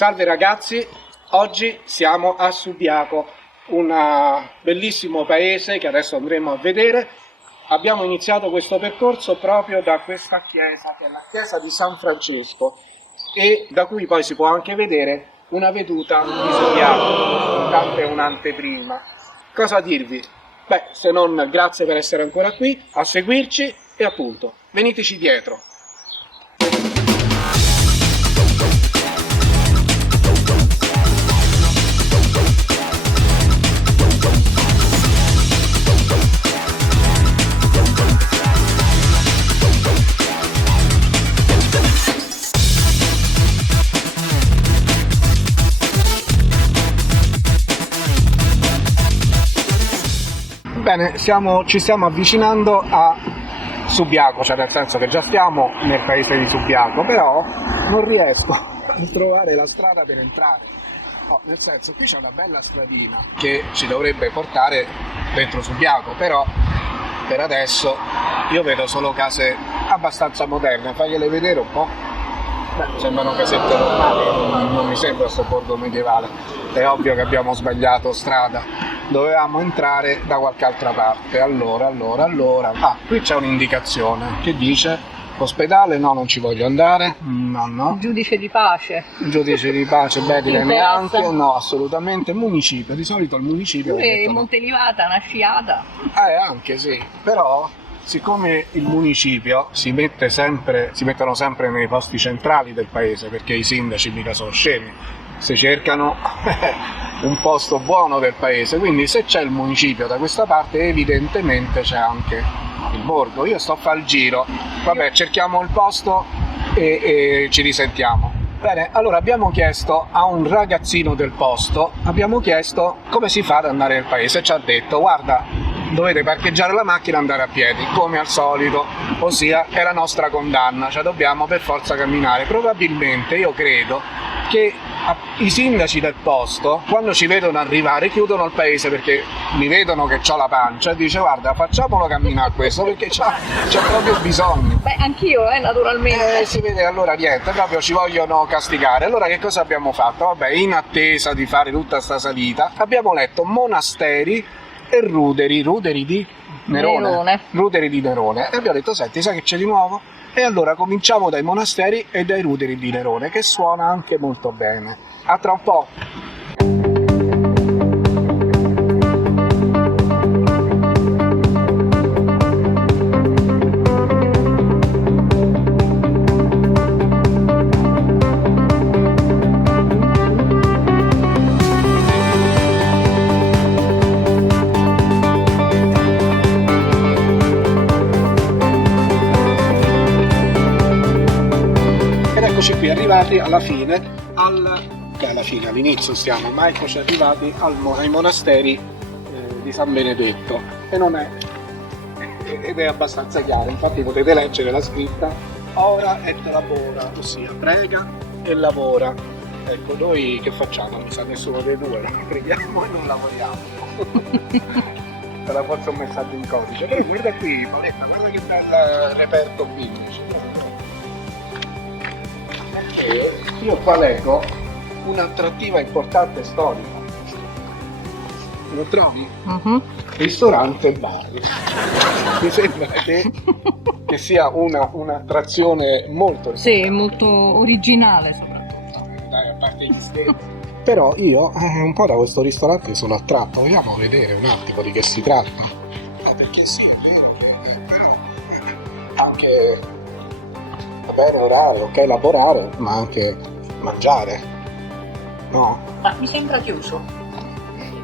Salve ragazzi, oggi siamo a Subiaco, un bellissimo paese che adesso andremo a vedere. Abbiamo iniziato questo percorso proprio da questa chiesa, che è la chiesa di San Francesco, e da cui poi si può anche vedere una veduta di Subiaco, intanto è un'anteprima. Cosa dirvi? Beh, se non grazie per essere ancora qui, a seguirci e appunto, veniteci dietro. Bene, ci stiamo avvicinando a Subiaco, cioè nel senso che già stiamo nel paese di Subiaco, però non riesco a trovare la strada per entrare. No, nel senso, qui c'è una bella stradina che ci dovrebbe portare dentro Subiaco, però per adesso io vedo solo case abbastanza moderne. Fagliele vedere un po'. Beh, sembrano casette normali, non mi sembra sto borgo medievale. È ovvio che abbiamo sbagliato strada. Dovevamo entrare da qualche altra parte. Allora. Ah, qui c'è un'indicazione che dice ospedale, no, non ci voglio andare. No. Giudice di pace. Giudice di pace, beh, direi neanche. No, assolutamente. Municipio, di solito il municipio. Montelivata, una sciata. Anche sì, però siccome il municipio si mettono sempre nei posti centrali del paese, perché i sindaci mica sono scemi, si cercano un posto buono del paese, quindi se c'è il municipio da questa parte evidentemente c'è anche il borgo. Io sto a fare il giro, vabbè, cerchiamo il posto e ci risentiamo. Bene, allora abbiamo chiesto a un ragazzino del posto, come si fa ad andare nel paese. Ci ha detto: guarda, dovete parcheggiare la macchina e andare a piedi, come al solito, ossia è la nostra condanna, cioè dobbiamo per forza camminare. Probabilmente, io credo che i sindaci del posto, quando ci vedono arrivare, chiudono il paese perché mi vedono che ho la pancia e dice: guarda, facciamolo camminare questo perché c'è proprio bisogno. Beh, anch'io, naturalmente. Si vede, allora niente, proprio ci vogliono castigare. Allora che cosa abbiamo fatto? Vabbè, in attesa di fare tutta sta salita, abbiamo letto monasteri e ruderi di Nerone. Ruderi di Nerone. E abbiamo detto: senti, sai che c'è di nuovo? E allora cominciamo dai monasteri e dai ruderi di Nerone, che suona anche molto bene. A tra un po'. Eccoci qui arrivati alla fine, all'inizio stiamo, ma eccoci arrivati ai monasteri di San Benedetto, ed è abbastanza chiaro, infatti potete leggere la scritta ora et labora, ossia prega e lavora. Ecco, noi che facciamo? Non sa nessuno dei due, no? Preghiamo e non lavoriamo. Sarà forse un messaggio in codice, però guarda qui, Paoletta, guarda che bel reperto biblico. Io qua leggo un'attrattiva importante storica. Lo trovi? Ristorante e bar. Mi sembra che sia un'attrazione molto... Sì, molto originale soprattutto. Dai, a parte gli scherzi. Però io un po' da questo ristorante sono attratto. Vogliamo vedere un attimo di che si tratta? No, perché sì, è vero che però anche... va bene orare, ok, lavorare, ma anche mangiare, no? Ma mi sembra chiuso.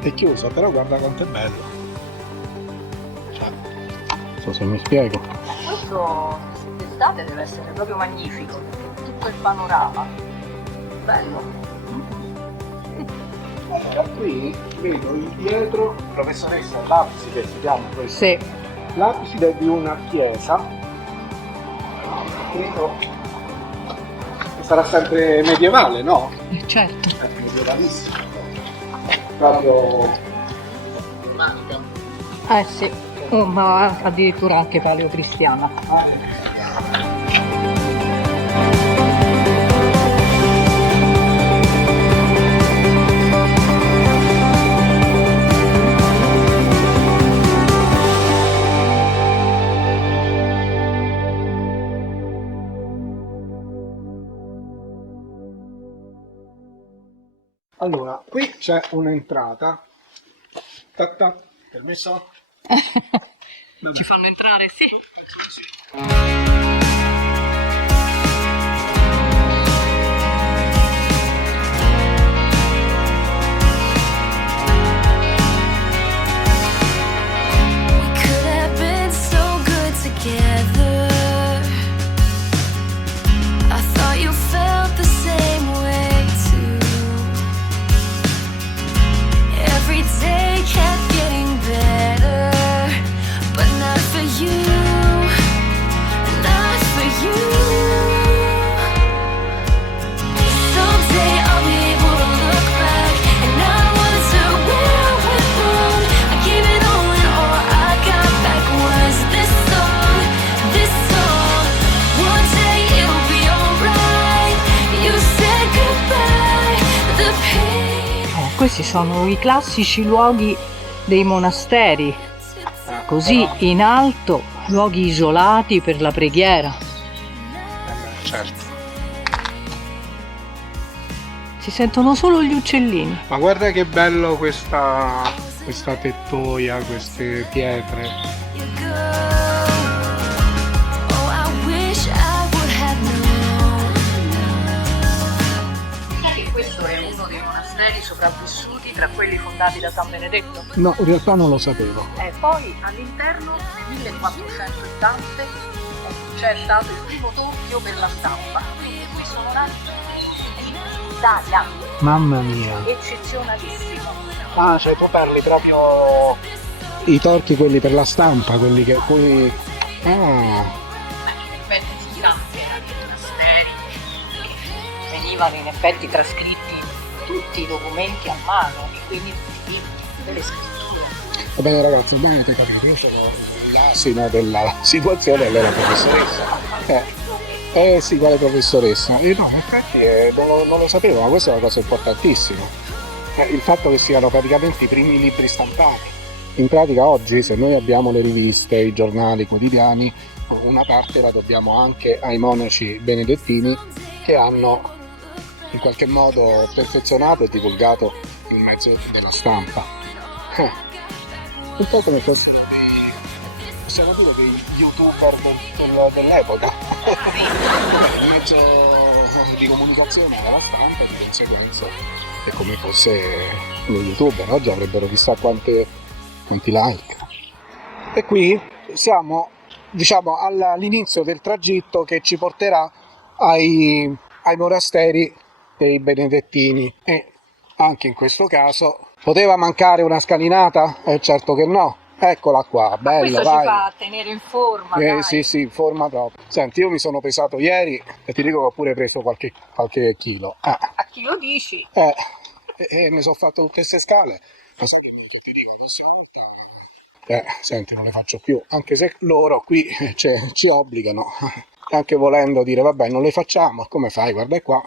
È chiuso, però guarda quanto è bello. Cioè, non so se mi spiego. Questo d'estate deve essere proprio magnifico, tutto il panorama. Bello. Allora, qui vedo in dietro, professoressa, l'abside si chiama questo. Sì. L'abside di una chiesa. Credo sarà sempre medievale, no? Certo. È medievalissimo. Proprio romanica. Sì. Ma addirittura anche paleocristiana. Allora, qui c'è un'entrata. Permesso? Ci fanno entrare, sì. Questi sono i classici luoghi dei monasteri, così in alto, luoghi isolati per la preghiera. Certo. Si sentono solo gli uccellini. Ma guarda che bello questa tettoia, queste pietre. Questo è uno dei monasteri sopravvissuti tra quelli fondati da San Benedetto. No, in realtà non lo sapevo. E poi all'interno nel 1400 e tante c'è stato il primo doppio per la stampa. Quindi qui sono nati in Italia. Mamma mia. Eccezionalissimo. Ah, cioè tu parli proprio i torchi, quelli per la stampa, quelli che cui. Ah. In effetti si stampa erano i monasteri. Venivano in effetti trascritti tutti i documenti a mano e quindi tutte le scritture. Va bene ragazzi, ormai avete capito, io sono l'asino della situazione della professoressa. Sì, quale professoressa? No, in effetti non lo sapevo, ma questa è una cosa importantissima. Il fatto che siano praticamente i primi libri stampati. In pratica oggi, se noi abbiamo le riviste, i giornali quotidiani, una parte la dobbiamo anche ai monaci benedettini che hanno in qualche modo perfezionato e divulgato il mezzo della stampa. Un po' come fosse possiamo dire dei youtuber dell'epoca. Il mezzo di comunicazione era la stampa e di conseguenza è come fosse lo youtuber. Oggi avrebbero chissà quanti like. E qui siamo, diciamo, all'inizio del tragitto che ci porterà ai monasteri dei benedettini, e anche in questo caso poteva mancare una scalinata? Certo che no, eccola qua, bella, questo vai. Ci fa tenere in forma, dai. Sì, in forma proprio. Senti, io mi sono pesato ieri e ti dico che ho pure preso qualche chilo. A chi lo dici? E mi sono fatto tutte queste scale, ma sai che ti dico, lo salta. Senti, non le faccio più, anche se loro qui ci obbligano, anche volendo dire vabbè non le facciamo, come fai? Guarda qua.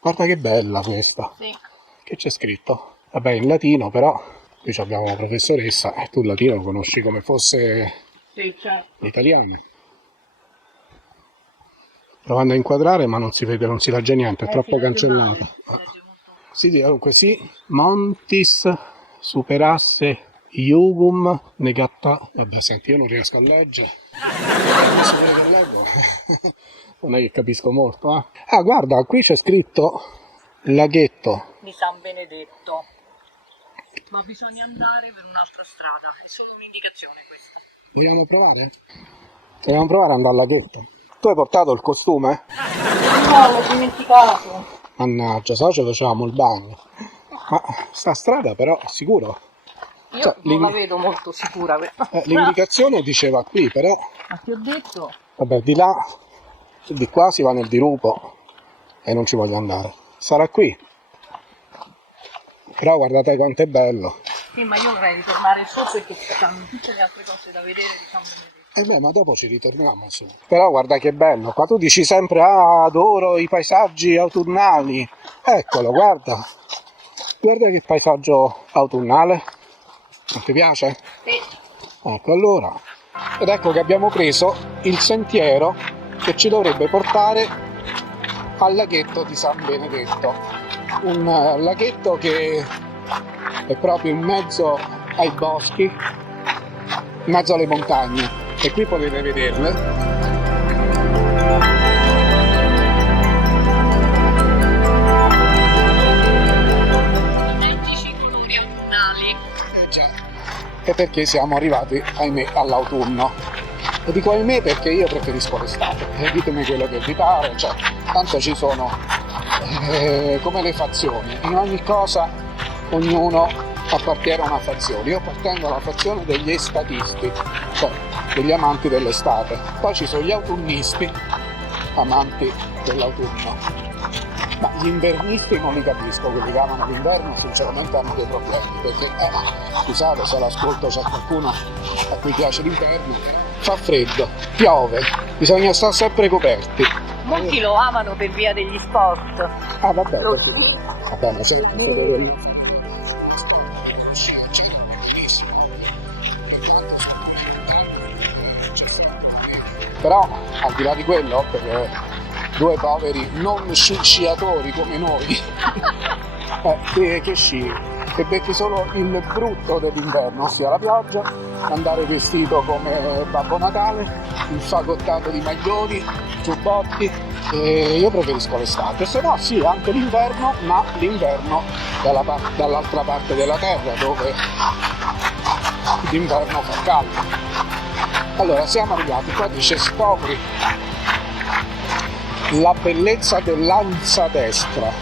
Guarda che bella questa. Sì. Che c'è scritto? Vabbè in latino, però qui abbiamo la professoressa e tu il latino lo conosci come fosse l'italiano. Provando a inquadrare ma non si vede, non si legge niente, è troppo cancellato. Si dice dunque sì, Montis superasse Iugum negatta. Vabbè senti, io non riesco a leggere. Non è che capisco molto, Ah, guarda, qui c'è scritto laghetto di San Benedetto. Ma bisogna andare per un'altra strada, è solo un'indicazione questa. Vogliamo provare? Vogliamo provare ad andare al laghetto? Tu hai portato il costume? No, l'ho dimenticato. Mannaggia, se no ci facevamo il bagno. Ma sta strada però è sicuro? Io non la vedo molto sicura. L'indicazione diceva qui, però. Ma ti ho detto? Vabbè, di là, di qua si va nel dirupo e non ci voglio andare. Sarà qui. Però guardate quanto è bello. Sì, ma io vorrei ritornare su perché ci stanno tutte le altre cose da vedere di San Benedetto. Ma dopo ci ritorniamo su. Però guarda che bello. Qua tu dici sempre adoro i paesaggi autunnali. Eccolo, guarda. Guarda che paesaggio autunnale. Non ti piace? Sì. Ecco allora. Ed ecco che abbiamo preso il sentiero che ci dovrebbe portare al laghetto di San Benedetto, un laghetto che è proprio in mezzo ai boschi, in mezzo alle montagne, e qui potete vederle. E perché siamo arrivati, ahimè, all'autunno. E dico ahimè perché io preferisco l'estate. Ditemi quello che vi pare, cioè, tanto ci sono come le fazioni. In ogni cosa ognuno appartiene a una fazione. Io appartengo alla fazione degli estatisti, cioè degli amanti dell'estate. Poi ci sono gli autunnisti, amanti dell'autunno. Ma gli invernisti non li capisco, quelli che amano l'inverno sinceramente hanno dei problemi, perché scusate se l'ascolto, c'è qualcuno a cui piace l'inverno, fa freddo, piove, bisogna stare sempre coperti. Molti lo amano per via degli sport. Ah vabbè, ma se però al di là di quello, per due poveri non sciatori come noi, che sci, che becchi solo il brutto dell'inverno, ossia la pioggia, andare vestito come Babbo Natale, infagottato di maglioni, giubbotti, e io preferisco l'estate, se no sì, anche l'inverno, ma l'inverno dall'altra parte della terra, dove l'inverno fa caldo. Allora, siamo arrivati, qua dice scopri la bellezza dell'Ansa Destra.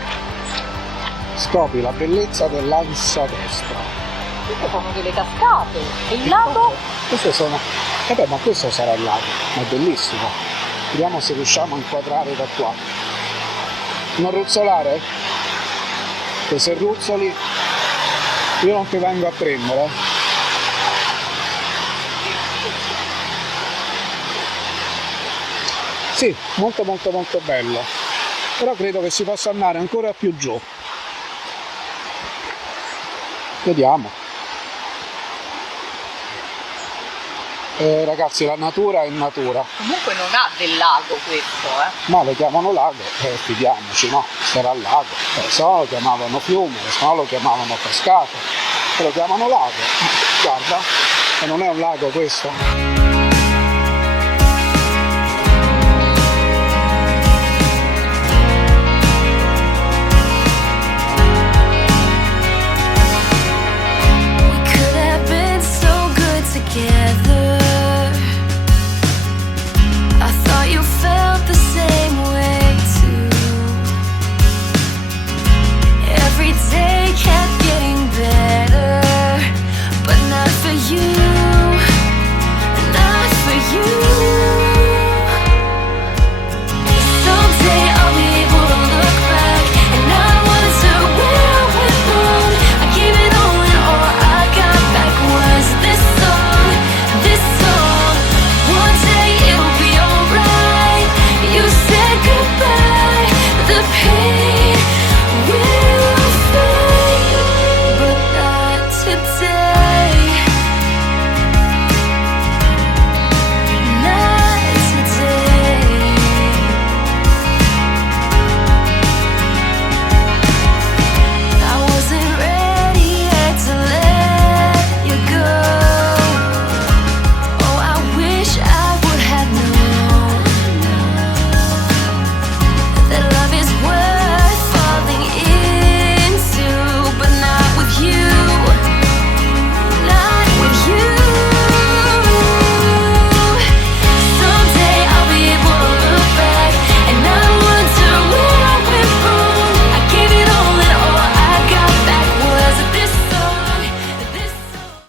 Scopri la bellezza dell'Ansa Destra. Queste sono delle cascate. E il lago? Queste sono. Ma questo sarà il lago, ma è bellissimo. Vediamo se riusciamo a inquadrare da qua. Non ruzzolare? Che se ruzzoli io non ti vengo a prendere. Sì, molto molto molto bello, però credo che si possa andare ancora più giù. Vediamo. Ragazzi, la natura è natura. Comunque non ha del lago questo, Ma lo chiamano lago, fidiamoci, no? Sarà lago. Se no lo chiamavano fiume, se no lo chiamavano cascata, se lo chiamano lago. Guarda, e non è un lago questo.